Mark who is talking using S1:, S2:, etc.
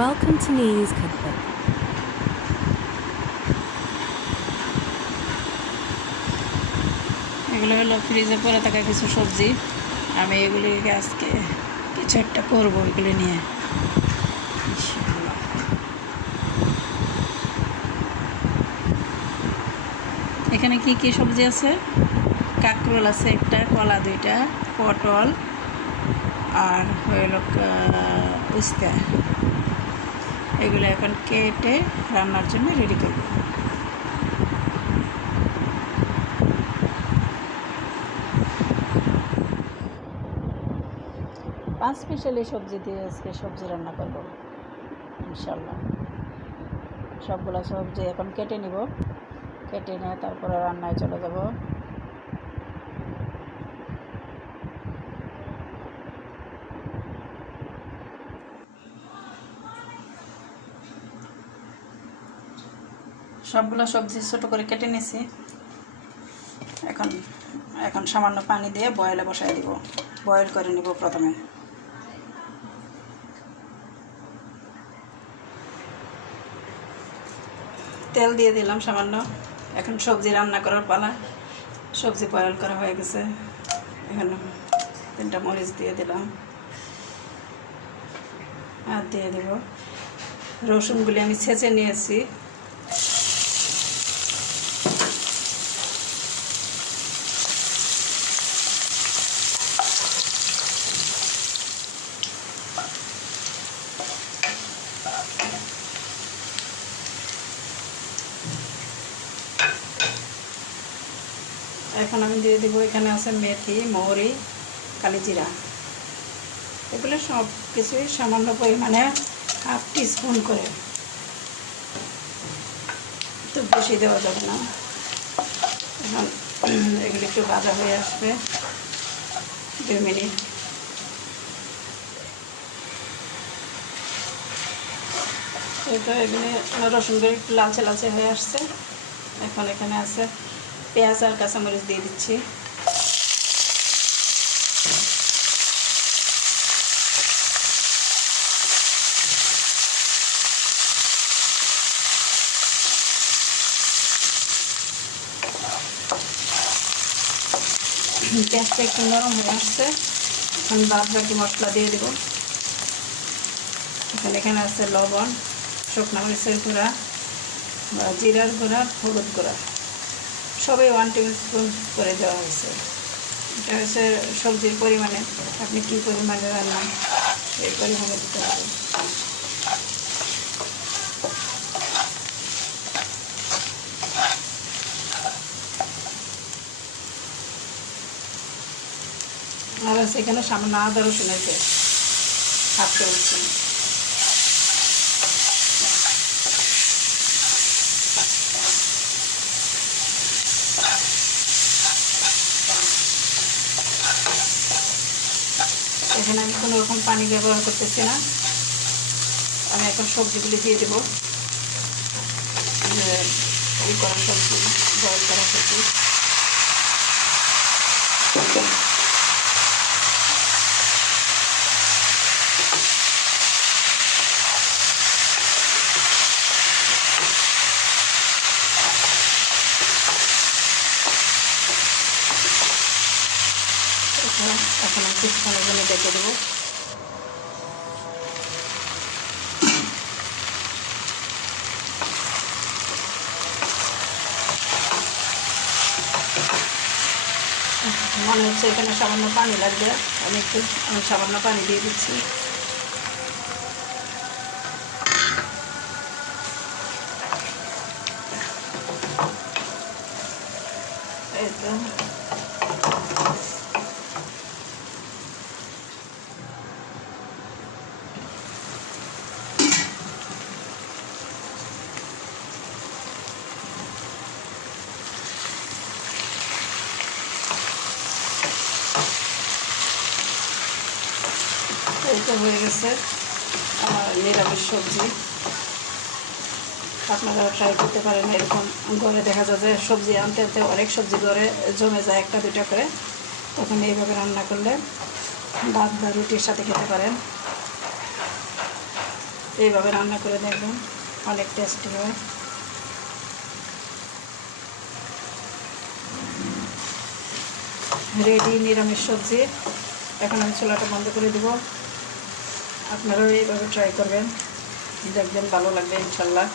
S1: Welcome to Nee's Cookbook.
S2: এগুলো হলো ফ্রিজে পরে থাকা কিছু সবজি আমি এগুলিকে আজকে কিছু একটা করব এগুলি নিয়ে। এখানে কি কি সবজি আছে কাঁকরোল আছে একটা, কলা দুইটা, পটল, আর হইল উস্তা এগুলো এখন কেটে রান্নার জন্য রেডি করব পাঁচ স্পেশালি সবজি দিয়ে আজকে সবজি রান্না করব ইনশাল্লাহ সবগুলো সবজি এখন কেটে নিব। কেটে নিয়ে তারপরে রান্নায় চলে যাব। সবগুলো সবজি ছোটো করে কেটে নিয়েছি এখন এখন সামান্য পানি দিয়ে বয়েলে বসাই দিব। বয়েল করে নিব প্রথমে। তেল দিয়ে দিলাম সামান্য। এখন সবজি রান্না করার পালা। সবজি বয়েল করা হয়ে গেছে। এখন তিনটা মরিচ দিয়ে দিলাম। আর দিয়ে দেব। রসুনগুলি আমি ছেঁচে নিয়েছি। এখন আমি দিয়ে দেবো, এখানে আছে মেথি, মৌরি, কালিজিরা। এগুলো সব কিছুই সামান্য পরিমাণে হাফ স্পুন করে। তো বেশি দেওয়া যাবে না। এখন এগুলো একটু ভাজা হয়ে আসবে। দুই মিনিট। এই তো এগুলো রসুনগুলো একটু লালচে লালচে হয়ে আসছে। এখন এখানে আছে পেঁয়াজ আর কাঁচামরিচ দিয়ে দিচ্ছি। পেঁয়াজটা একটু নরম হয়ে আসছে। এখন বাদ বাকি মশলা দিয়ে দেবো। এখানে এখানে আছে লবণ, শুকনা মরিচের গুঁড়া বা জিরার গুঁড়া, হলুদ গুঁড়া। সবই ওয়ান টেবিল স্পুন করে দেওয়া হয়েছে। এটা হচ্ছে সবজির পরিমাণে। আপনি কী পরিমাণে রান্না সেই পরিমাণে দিতে হবে আর আছে এখানে সামান্য আদা রসুনের পেস্ট। Half table spoon. এখানে আমি কোনো রকম পানি ব্যবহার করতেছি না। আমি এখন সবজিগুলি দিয়ে দেবো। যে ই করা সবজি বয়ল করা সবজি। এখন এখন আমি কিছুক্ষণের জন্য ডেকে দেবো। মনে হচ্ছে এখানে সামান্য পানি লাগবে। আমি একটু, আমি সামান্য পানি দিয়ে দিচ্ছি। এই তো। এই হয়ে গেছে। আমার নিরামিষ সবজি। আপনারা ট্রাই করতে পারেন, এরকম ঘরে দেখা যায় যে সবজি আনতে আনতে অনেক সবজি ঘরে জমে যায় একটা দুটা করে। তখন এইভাবে রান্না করলে ভাত বা রুটির সাথে খেতে পারেন। এইভাবে রান্না করে দেখবেন, অনেক টেস্টি হয়। রেডি নিরামিষ সবজি। এখন আমি চুলাটা বন্ধ করে দেব। আপনারাও এইভাবে ট্রাই করবেন। দেখবেন ভালো লাগবে ইনশাল্লাহ।